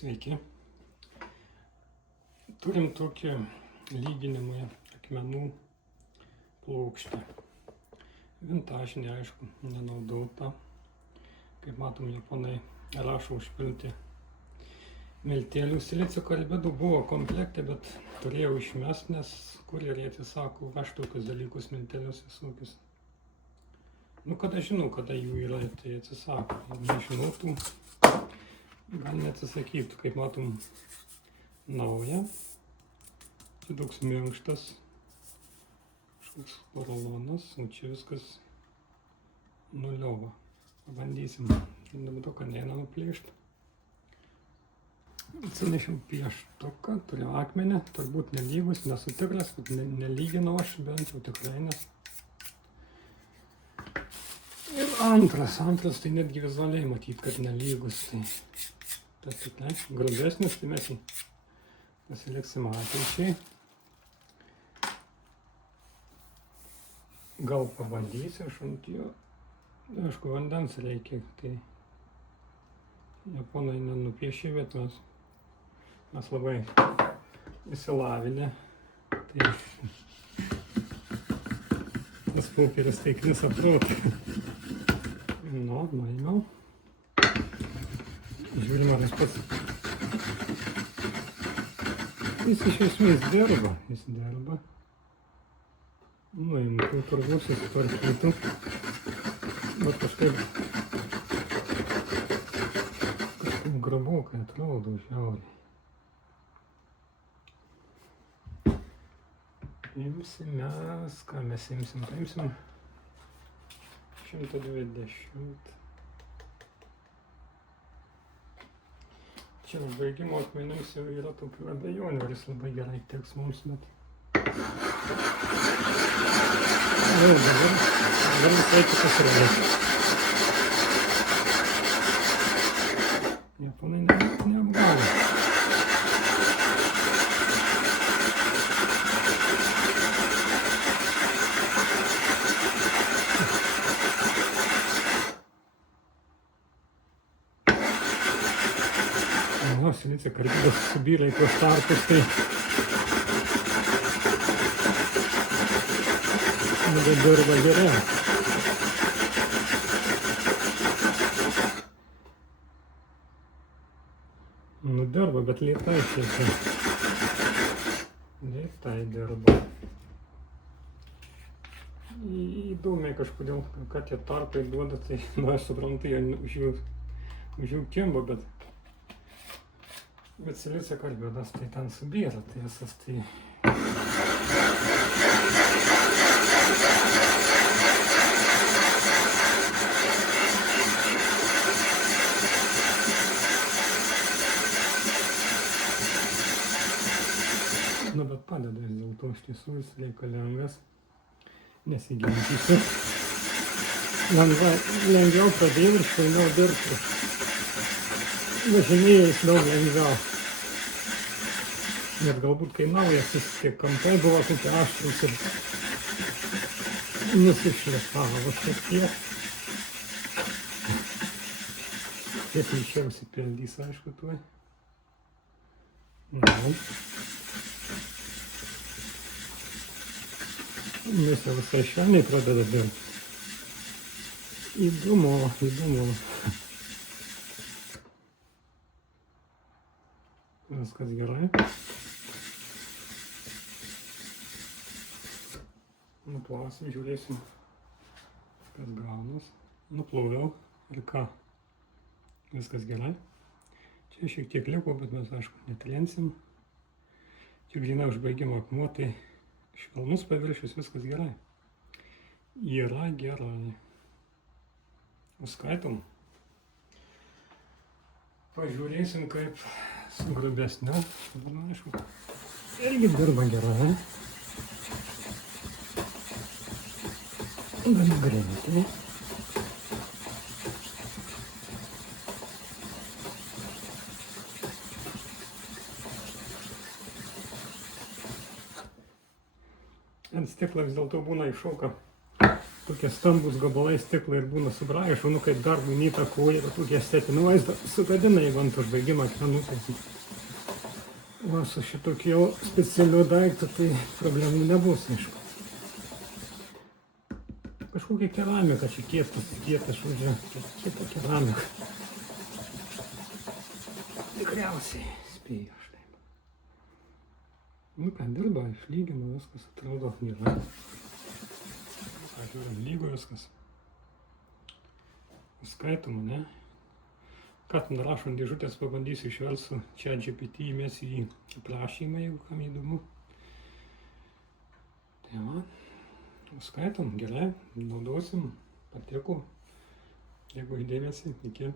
Sveiki. Turim tokį lyginimą akmenų plokštę. Vintažinė, aišku, nenaudota. Kaip matom, japonai rašo užpilti miltelių. Silicio karbidų buvo komplekte, bet turėjau išmest, nes kurjeriai atsisako vežti tokius dalykus, miltelius visokius. Nu, kada žinau, kada jų yra, tai atsisako. Jeigu nežinotų, gal neatsisakytų. Kaip matom, nauja. Čia toks minkštas, kažkoks porolonas, o čia viskas nuliova. Pabandysim. Dabar to, kad neina nuplėšti. Atsinešiau pieštuką, turiu akmenį, turbūt nelygus, nesu tikras, kad nelyginau aš, bent jau tikrai nes. Ir antras tai netgi vizualiai matyti, kad nelygus. Tai tikrai grubesnis, tai mes jį pasiliksim ateičiai. Gal pabandysiu aš ant jo. Aišku, vandens reikia, tai japonai nenupiešė, bet mes labai įsilavinę. Tai tas popieris tai knisa protą. Nu, nuėmiau. Žiūrim, ar jis pats. Jis iš esmės dirba. Nuėmiau, turbūt susitvarkytų. Bet kažkaip grabokai atrodo žiauriai. Imsimės, ką mes imsim? Paimsim 120. Čia užbaigimo akmenims jau yra tokių abejonių, ar jis labai gerai tiks mums, bet... Dabar visai kitas reikia. Japonai neapgavo. Silicio karbidas subyra į tuos tarpus, tai dirba gerai. Dirba, bet lėtai šiek. Lėtai dirba. Įdomiai kažkodėl, kad tie tarpai duoda, tai aš suprantu, jie už jų kimba, bet silicio karbidas tai ten subyra, tai visas tai... Nu, bet padeda vis dėlto, iš tiesų jis reikalingas, nesiginčysiu. Lengviau pradėjau ir švelniau dirbti. Važinėjais daug lengviau. Net galbūt kai naujas tie kampai buvo tokie aštrūs ir nusišliefavo šiek tiek. Kiek greičiau užsipildys, aišku, tuoj. Mes jau visai švelniai pradeda dirbti. Įdomu. Viskas gerai. Nuplausim, žiūrėsim, kas gaunas. Nuploviau ir ką. Viskas gerai. Čia šiek tiek liko, bet mes, aišku, netrensim. Čia grynai užbaigimo akmuo, tai švelnus paviršius, viskas gerai. Yra gerai. Skaitom. Pažiūrėsim, kaip su grubesniu. Aišku, irgi dirba gerai. Gana greitai. Ant stiklo vis dėlto būna iššoka tokie stambus gabalai stiklo ir būna subraižo, nu kaip darbui neįtakoja, bet tokie estetinį vaizdą sugadina, jeigu ant užbaigimo akmenų. O su šitokiu specialiu daiktu tai problemų nebus, aišku. Kažkokia keramika čia kietas žodžiu, kieta keramika. Tikriausiai spėju aš taip. Nu ką, dirba, išlygino, viskas atrodo gerai. Žiūrim, lygo viskas. Skaitoma, ne? Ką ten rašant dėžutės pabandysiu išvelsiu ChatGPT, įmėsiu į aprašymą, jeigu kam įdomu. Tai va. Skaitom, gerai, naudosim, patiko. Jeigu įdėmėsi, iki.